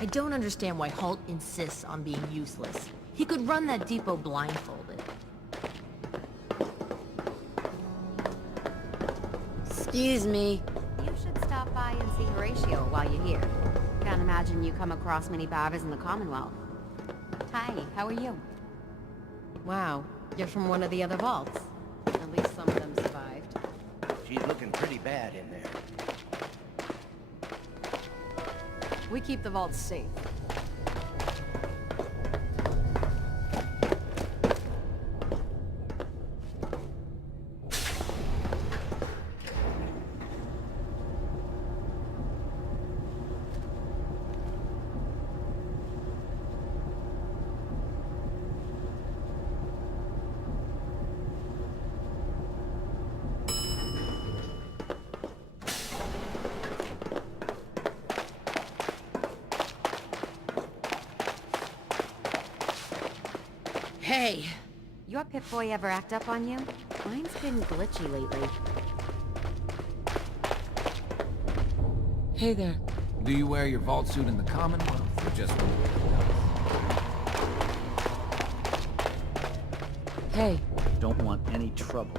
I don't understand why Holt insists on being useless. He could run that depot blindfolded. Excuse me. You should stop by and see Horatio while you're here. Can't imagine you come across many barbers in the Commonwealth. Hi, how are you? Wow, you're from one of the other vaults. At least some of them survived. She's looking pretty bad in there. We keep the vaults safe. Hey! Your Pip-Boy ever act up on you? Mine's been glitchy lately. Hey there. Do you wear your vault suit in the Commonwealth, or just... Hey. Don't want any trouble.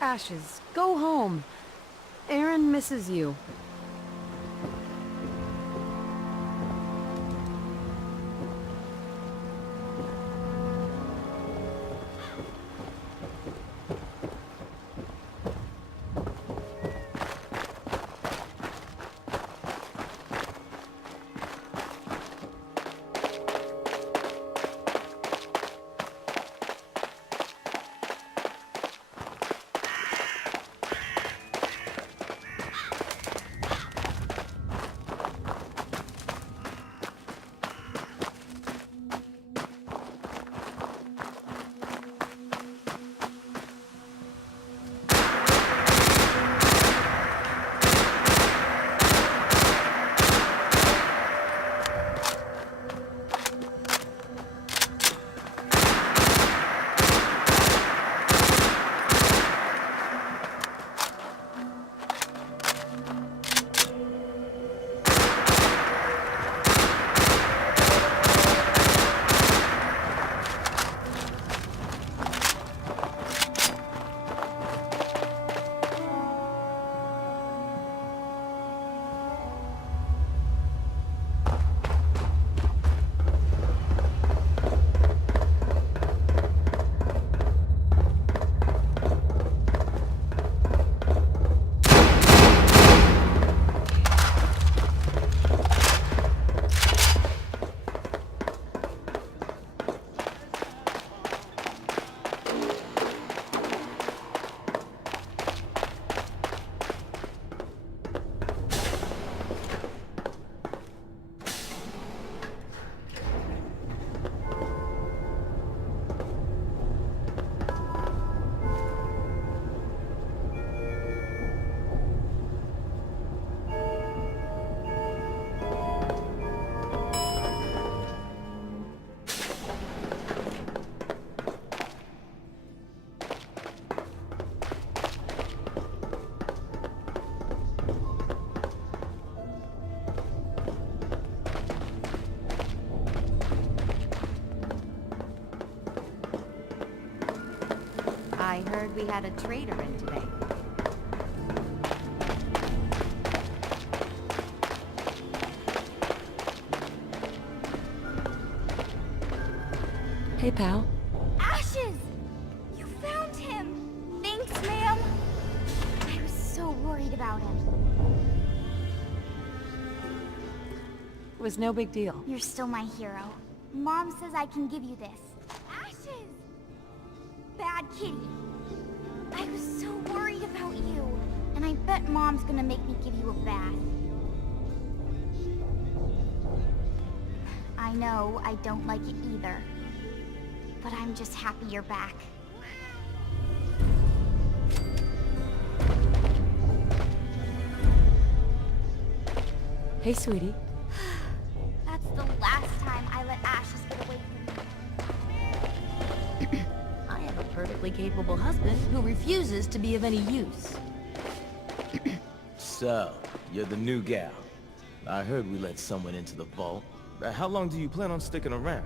Ashes, go home. Aaron misses you. heard we had a traitor in today. Hey, pal. Ashes! You found him! Thanks, ma'am! I was so worried about him. It was no big deal. You're still my hero. Mom says I can give you this. Ashes! Bad kitty. I was so worried about you. And I bet Mom's gonna make me give you a bath. I know I don't like it either. But I'm just happy you're back. Hey, sweetie. That's the last time I let Ashes get away from me. I have a perfectly capable husband who refuses to be of any use. So, you're the new gal. I heard we let someone into the vault. How long do you plan on sticking around?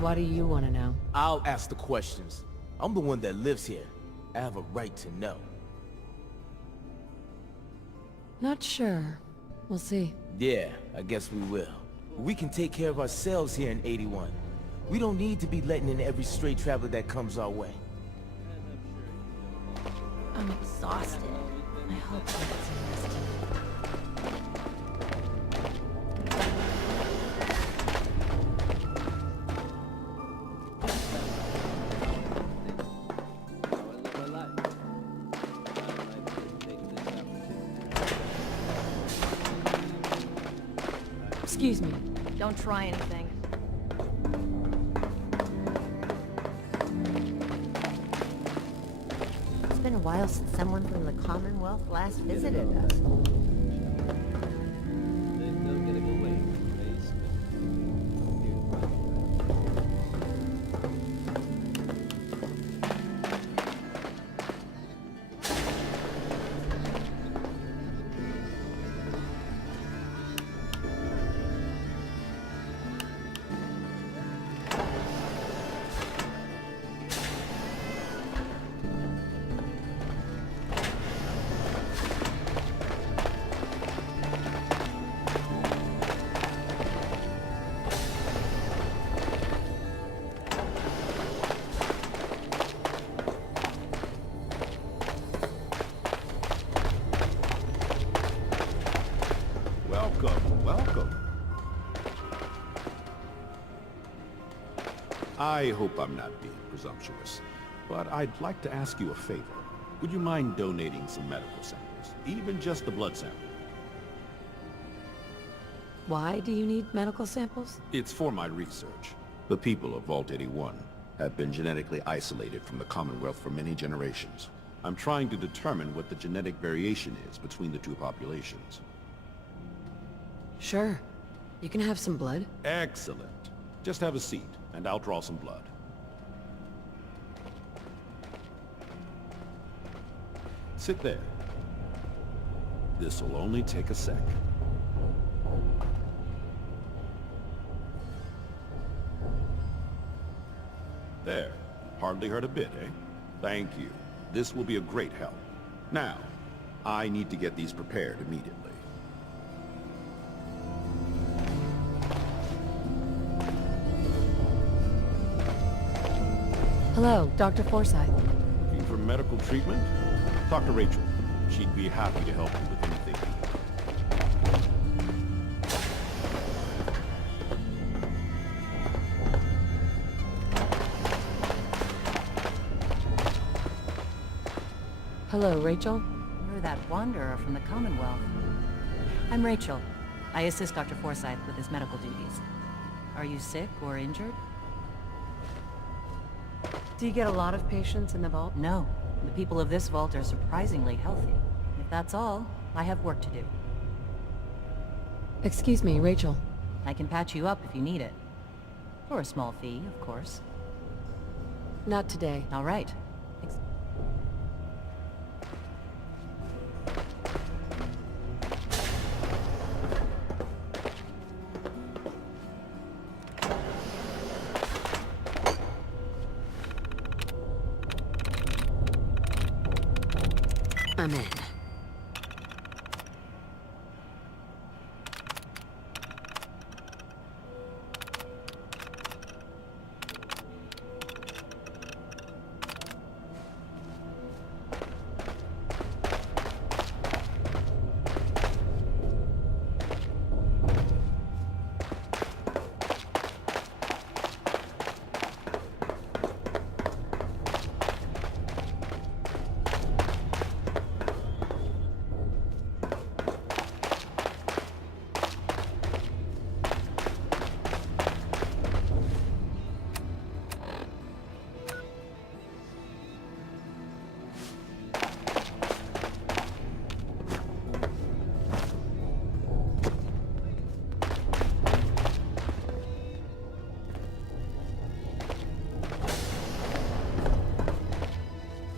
What do you want to know? I'll ask the questions. I'm the one that lives here. I have a right to know. Not sure. We'll see. Yeah, I guess we will. We can take care of ourselves here in 81. We don't need to be letting in every stray traveler that comes our way. I'm exhausted. I hope I get some rest tonight. Excuse me. Don't try anything. It's been a while since someone from the Commonwealth last visited us. Welcome. I hope I'm not being presumptuous, but I'd like to ask you a favor. Would you mind donating some medical samples, even just the blood sample? Why do you need medical samples? It's for my research. The people of Vault 81 have been genetically isolated from the Commonwealth for many generations. I'm trying to determine what the genetic variation is between the two populations. Sure. You can have some blood. Excellent. Just have a seat, and I'll draw some blood. Sit there. This'll only take a sec. There. Hardly hurt a bit, eh? Thank you. This will be a great help. Now, I need to get these prepared immediately. Hello, Dr. Forsyth. Looking for medical treatment? Talk to Rachel. She'd be happy to help you with anything. Hello, Rachel. You're that wanderer from the Commonwealth. I'm Rachel. I assist Dr. Forsyth with his medical duties. Are you sick or injured? Do you get a lot of patients in the vault? No. The people of this vault are surprisingly healthy. If that's all, I have work to do. Excuse me, Rachel. I can patch you up if you need it. For a small fee, of course. Not today. All right.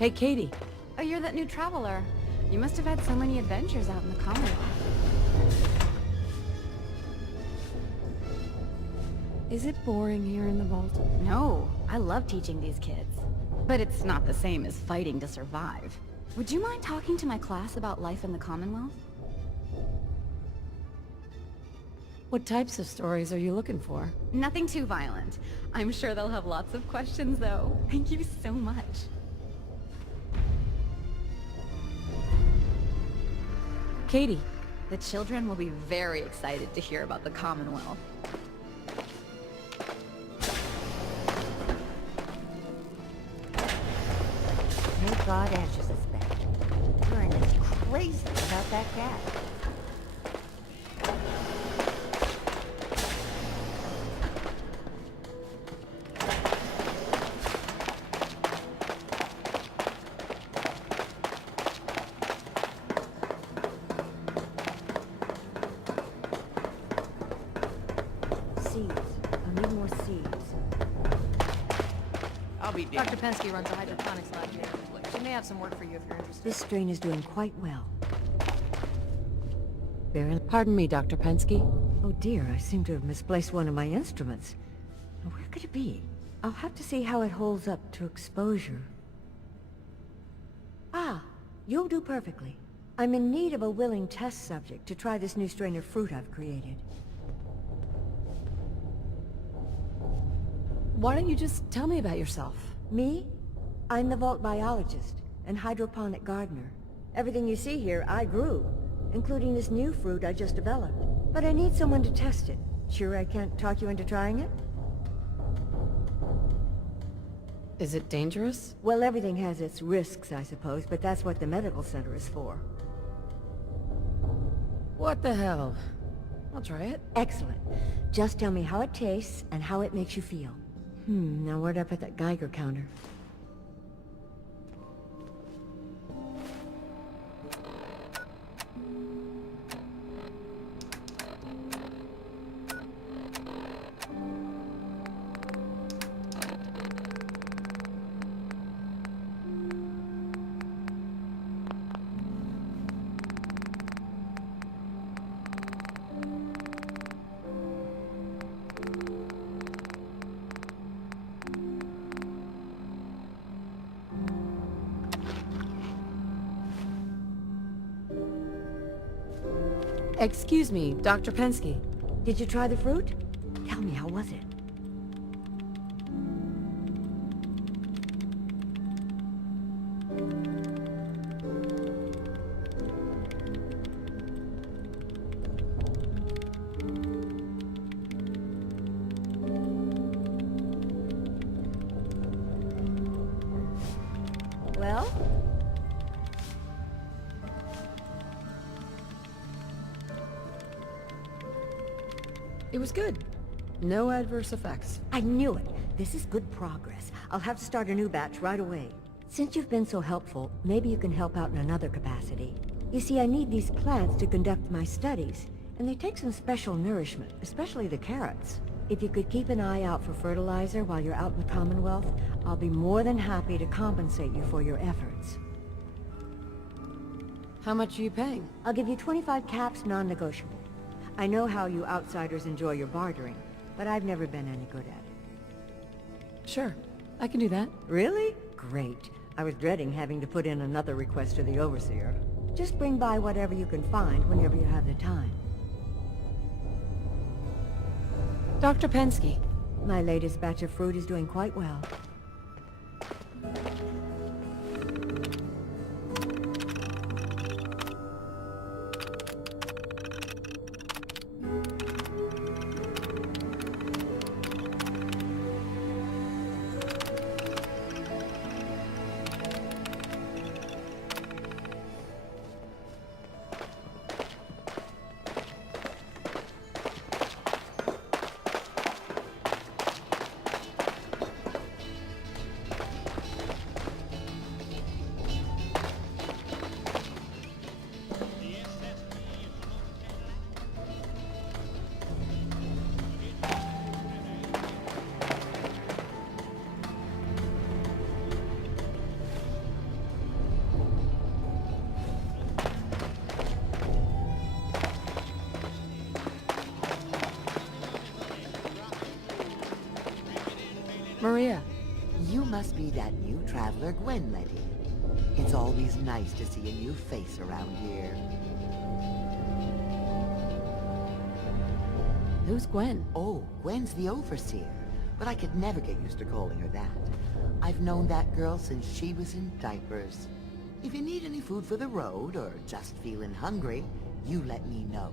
Hey, Katie. Oh, you're that new traveler. You must have had so many adventures out in the Commonwealth. Is it boring here in the vault? No, I love teaching these kids. But it's not the same as fighting to survive. Would you mind talking to my class about life in the Commonwealth? What types of stories are you looking for? Nothing too violent. I'm sure they'll have lots of questions, though. Thank you so much. Katie. The children will be very excited to hear about the Commonwealth. Thank God Ashes is back. Karen is crazy about that cat. Seeds. I need more seeds. I'll be damned. Dr. Pensky runs a hydroponics lab here. She may have some work for you if you're interested. This strain is doing quite well. Baron? Pardon me, Dr. Pensky. Oh dear, I seem to have misplaced one of my instruments. Now, where could it be? I'll have to see how it holds up to exposure. Ah, you'll do perfectly. I'm in need of a willing test subject to try this new strain of fruit I've created. Why don't you just tell me about yourself? Me? I'm the vault biologist and hydroponic gardener. Everything you see here, I grew, including this new fruit I just developed. But I need someone to test it. Sure I can't talk you into trying it? Is it dangerous? Well, everything has its risks, I suppose, but that's what the medical center is for. What the hell? I'll try it. Excellent. Just tell me how it tastes and how it makes you feel. Now where'd I put that Geiger counter? Excuse me, Dr. Pensky. Did you try the fruit? Tell me, how was it? Well? It was good. No adverse effects. I knew it. This is good progress. I'll have to start a new batch right away. Since you've been so helpful, maybe you can help out in another capacity. You see, I need these plants to conduct my studies, and they take some special nourishment, especially the carrots. If you could keep an eye out for fertilizer while you're out in the Commonwealth, I'll be more than happy to compensate you for your efforts. How much are you paying? I'll give you 25 caps, non-negotiable. I know how you outsiders enjoy your bartering, but I've never been any good at it. Sure, I can do that. Really? Great. I was dreading having to put in another request to the Overseer. Just bring by whatever you can find whenever you have the time. Dr. Pensky. My latest batch of fruit is doing quite well. Maria. You must be that new traveler, Gwen Letty. It's always nice to see a new face around here. Who's Gwen? Oh, Gwen's the overseer, but I could never get used to calling her that. I've known that girl since she was in diapers. If you need any food for the road, or just feeling hungry, you let me know.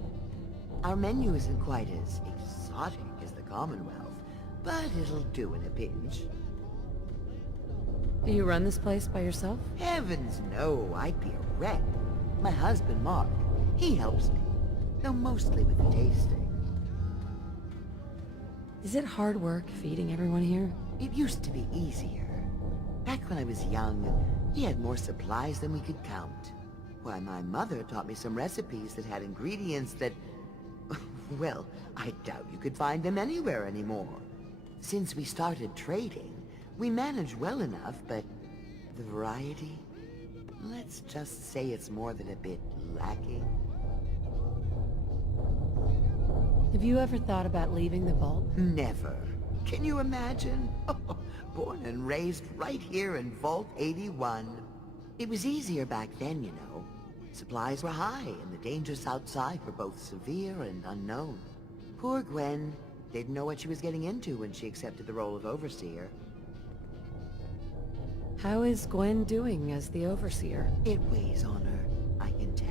Our menu isn't quite as exotic as the Commonwealth, but it'll do in a pinch. Do you run this place by yourself? Heavens no, I'd be a wreck. My husband, Mark, he helps me, though mostly with the tasting. Is it hard work feeding everyone here? It used to be easier. Back when I was young, we had more supplies than we could count. Why, my mother taught me some recipes that had ingredients that... well, I doubt you could find them anywhere anymore. Since we started trading, we manage well enough, but the variety? Let's just say it's more than a bit lacking. Have you ever thought about leaving the vault? Never. Can you imagine? Born and raised right here in Vault 81. It was easier back then, you know. Supplies were high, and the dangers outside were both severe and unknown. Poor Gwen didn't know what she was getting into when she accepted the role of Overseer. How is Gwen doing as the Overseer? It weighs on her, I can tell.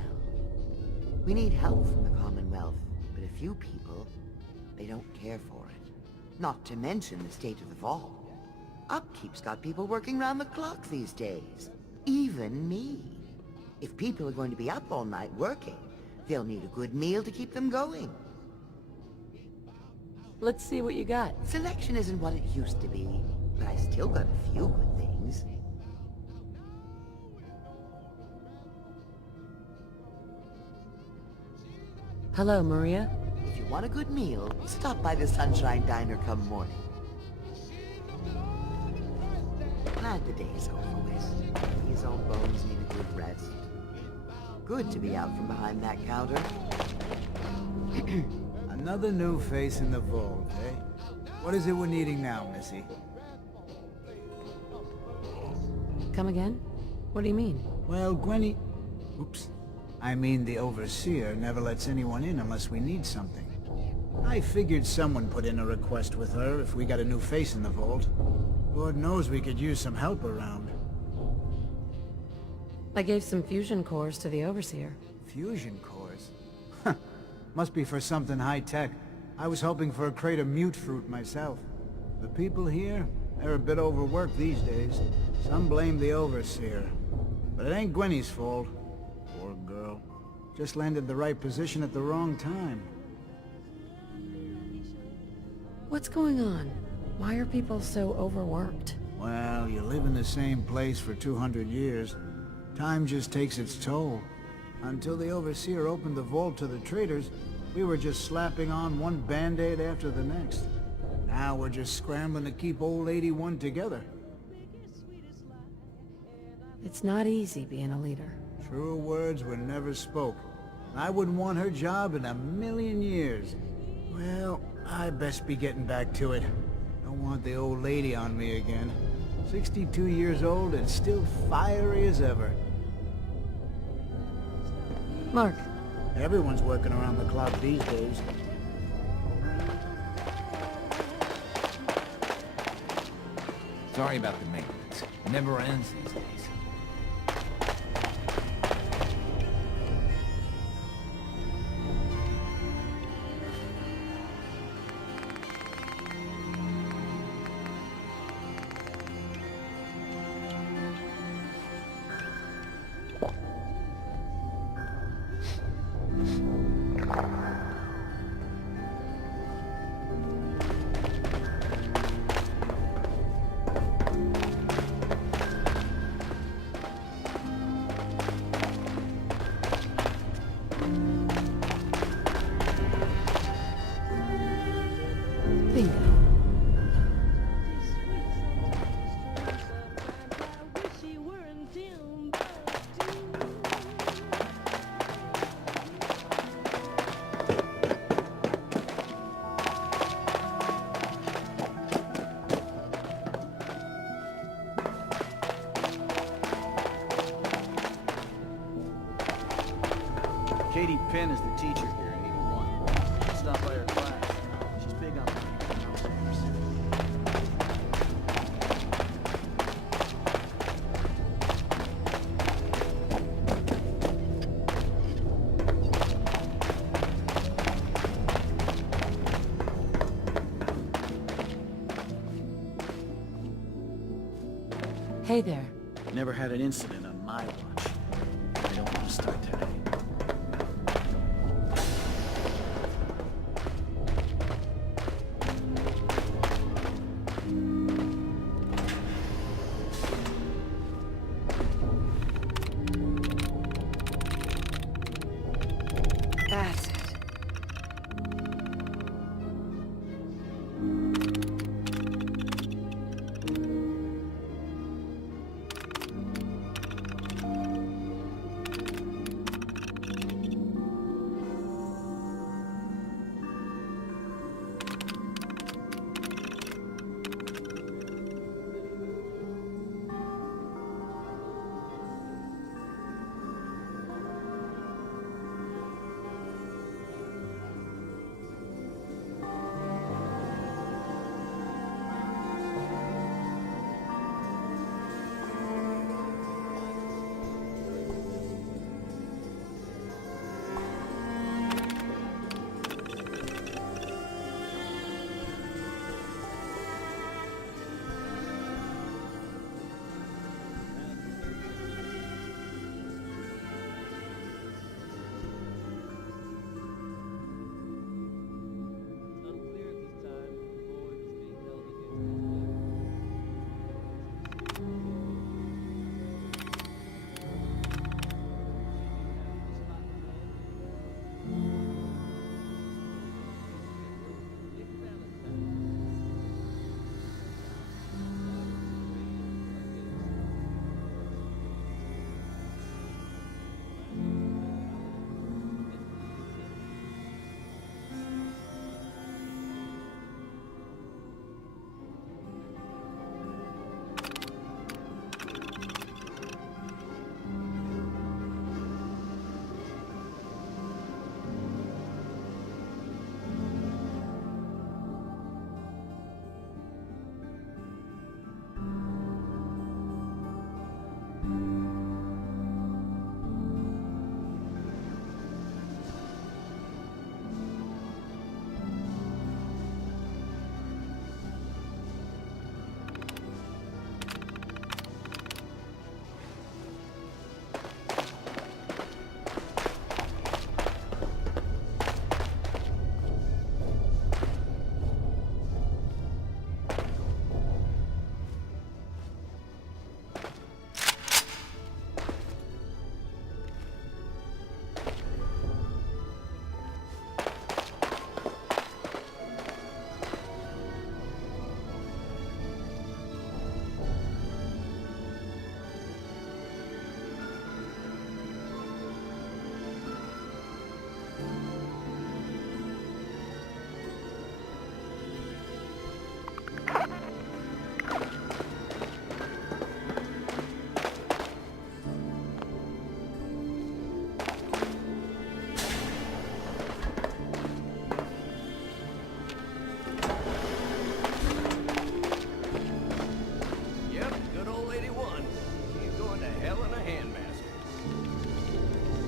We need help from the Commonwealth, but a few people, they don't care for it. Not to mention the state of the vault. Upkeep's got people working round the clock these days. Even me. If people are going to be up all night working, they'll need a good meal to keep them going. Let's see what you got. Selection isn't what it used to be, but I still got a few good things. Hello, Maria. If you want a good meal, stop by the Sunshine Diner come morning. Glad the day's over with. These old bones need a good rest. Good to be out from behind that counter. Another new face in the vault, eh? What is it we're needing now, Missy? Come again? What do you mean? Well, Gwenny... Oops. I mean, the Overseer never lets anyone in unless we need something. I figured someone put in a request with her if we got a new face in the vault. Lord knows we could use some help around. I gave some fusion cores to the Overseer. Fusion cores? Huh. Must be for something high-tech. I was hoping for a crate of mute fruit myself. The people here, they're a bit overworked these days. Some blame the Overseer. But it ain't Gwenny's fault. Poor girl. Just landed the right position at the wrong time. What's going on? Why are people so overworked? Well, you live in the same place for 200 years. Time just takes its toll. Until the Overseer opened the vault to the traders, we were just slapping on one band-aid after the next. Now we're just scrambling to keep old 81 together. It's not easy being a leader. Truer words were never spoke. I wouldn't want her job in a million years. Well, I best be getting back to it. Don't want the old lady on me again. 62 years old and still fiery as ever. Mark. Everyone's working around the clock these days. Sorry about the maintenance. It never ends these days. Katie Pinn is the teacher here in 81. Stop by her class. She's big on keeping outsiders. Hey there. Never had an incident on my watch. I don't want to start today. That's it.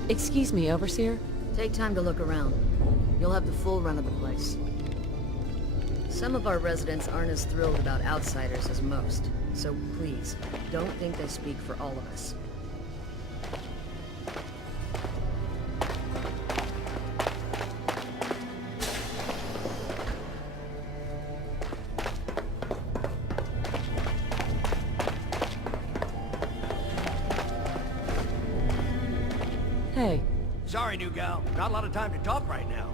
Excuse me, Overseer? Take time to look around. You'll have the full run of the place. Some of our residents aren't as thrilled about outsiders as most, so please, don't think they speak for all of us. Hey. Sorry, new gal. Not a lot of time to talk right now.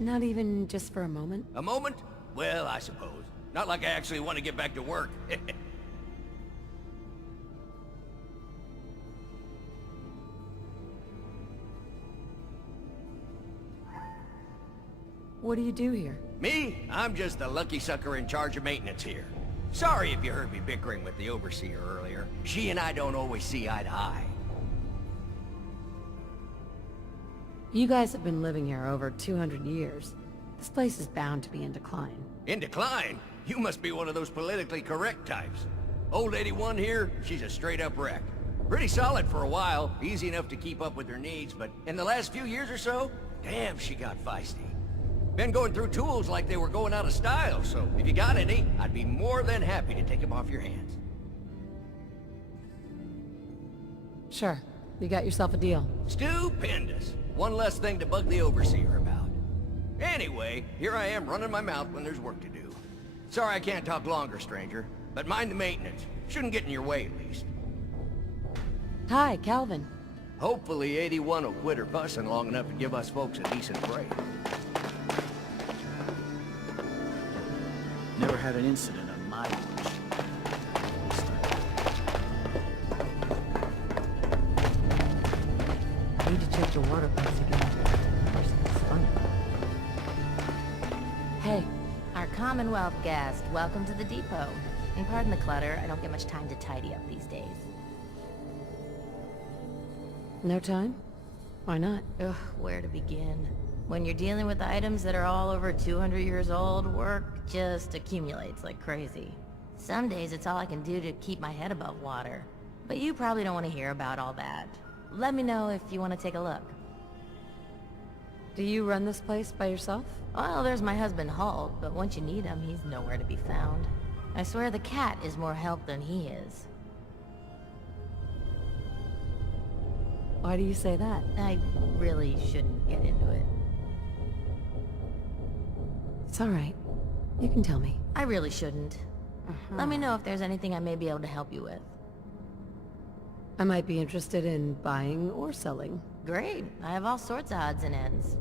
Not even just for a moment? A moment? Well, I suppose. Not like I actually want to get back to work. What do you do here? Me? I'm just the lucky sucker in charge of maintenance here. Sorry if you heard me bickering with the overseer earlier. She and I don't always see eye to eye. You guys have been living here over 200 years. This place is bound to be in decline. In decline? You must be one of those politically correct types. Old 81 here, she's a straight-up wreck. Pretty solid for a while, easy enough to keep up with her needs, but in the last few years or so, damn, she got feisty. Been going through tools like they were going out of style, so if you got any, I'd be more than happy to take them off your hands. Sure. You got yourself a deal. Stupendous. One less thing to bug the overseer about. Anyway, here I am running my mouth when there's work to do. Sorry I can't talk longer, stranger, but mind the maintenance. Shouldn't get in your way, at least. Hi, Calvin. Hopefully 81 will quit her fussing long enough to give us folks a decent break. Never had an incident on my watch. I need to check the water pumps again. It's funny. Hey. Our Commonwealth guest, welcome to the depot. And pardon the clutter, I don't get much time to tidy up these days. No time? Why not? Ugh, where to begin? When you're dealing with items that are all over 200 years old, work just accumulates like crazy. Some days it's all I can do to keep my head above water. But you probably don't want to hear about all that. Let me know if you want to take a look. Do you run this place by yourself? Well, there's my husband Hulk, but once you need him, he's nowhere to be found. I swear the cat is more help than he is. Why do you say that? I really shouldn't get into it. It's all right. You can tell me. I really shouldn't. Let me know if there's anything I may be able to help you with. I might be interested in buying or selling. Great. I have all sorts of odds and ends.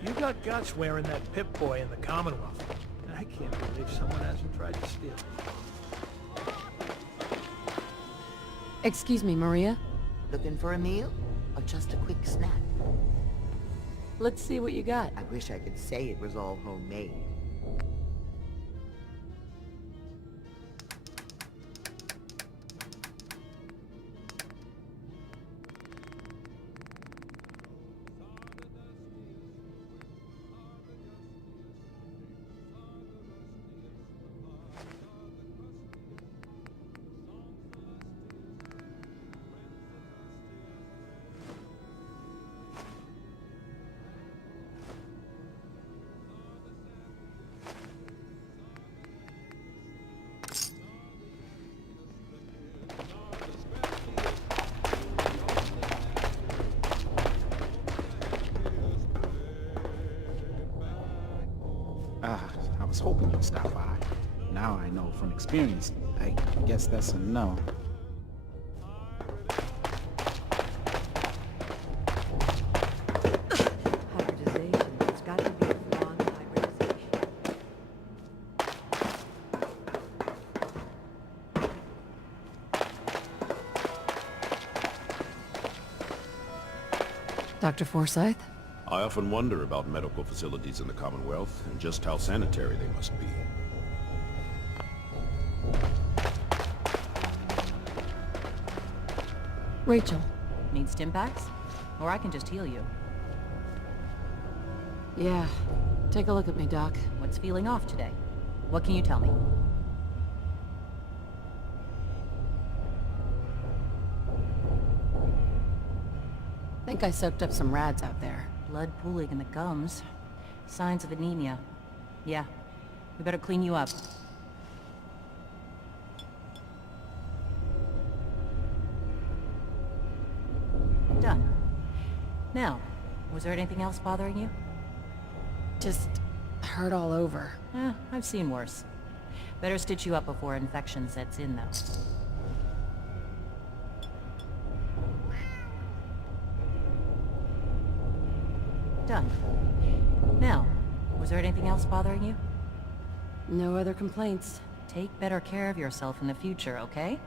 You got guts wearing that Pip-Boy in the Commonwealth. I can't believe someone hasn't tried to steal it. Excuse me, Maria? Looking for a meal? Or just a quick snack? Let's see what you got. I wish I could say it was all homemade. I was hoping you'd stop by. Now I know from experience. I guess that's a no. Hybridization. It's got to be a flaw in hybridization. Dr. Forsyth? I often wonder about medical facilities in the Commonwealth and just how sanitary they must be. Rachel. Need stim packs? Or I can just heal you. Yeah. Take a look at me, Doc. What's feeling off today? What can you tell me? Think I soaked up some rads out there. Blood pooling in the gums. Signs of anemia. Yeah. We better clean you up. Done. Now, was there anything else bothering you? Just hurt all over. I've seen worse. Better stitch you up before infection sets in, though. Done. Now, was there anything else bothering you? No other complaints. Take better care of yourself in the future, okay?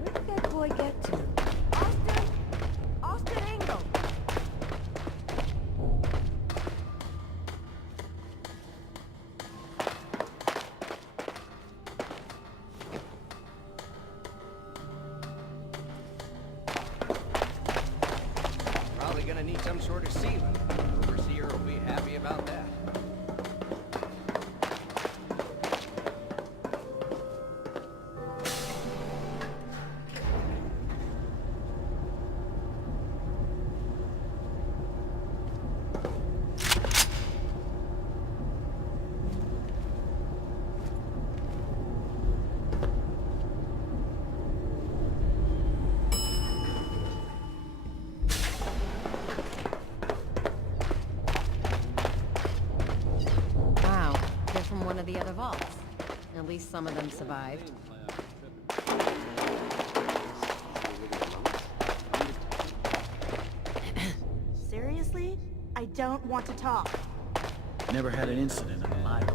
Where did that boy get to? Austin Engel! Probably gonna need some sort of sealant. Overseer will be happy about that. Wow, they're from one of the other vaults. At least some of them survived. Seriously? I don't want to talk. Never had an incident in my life.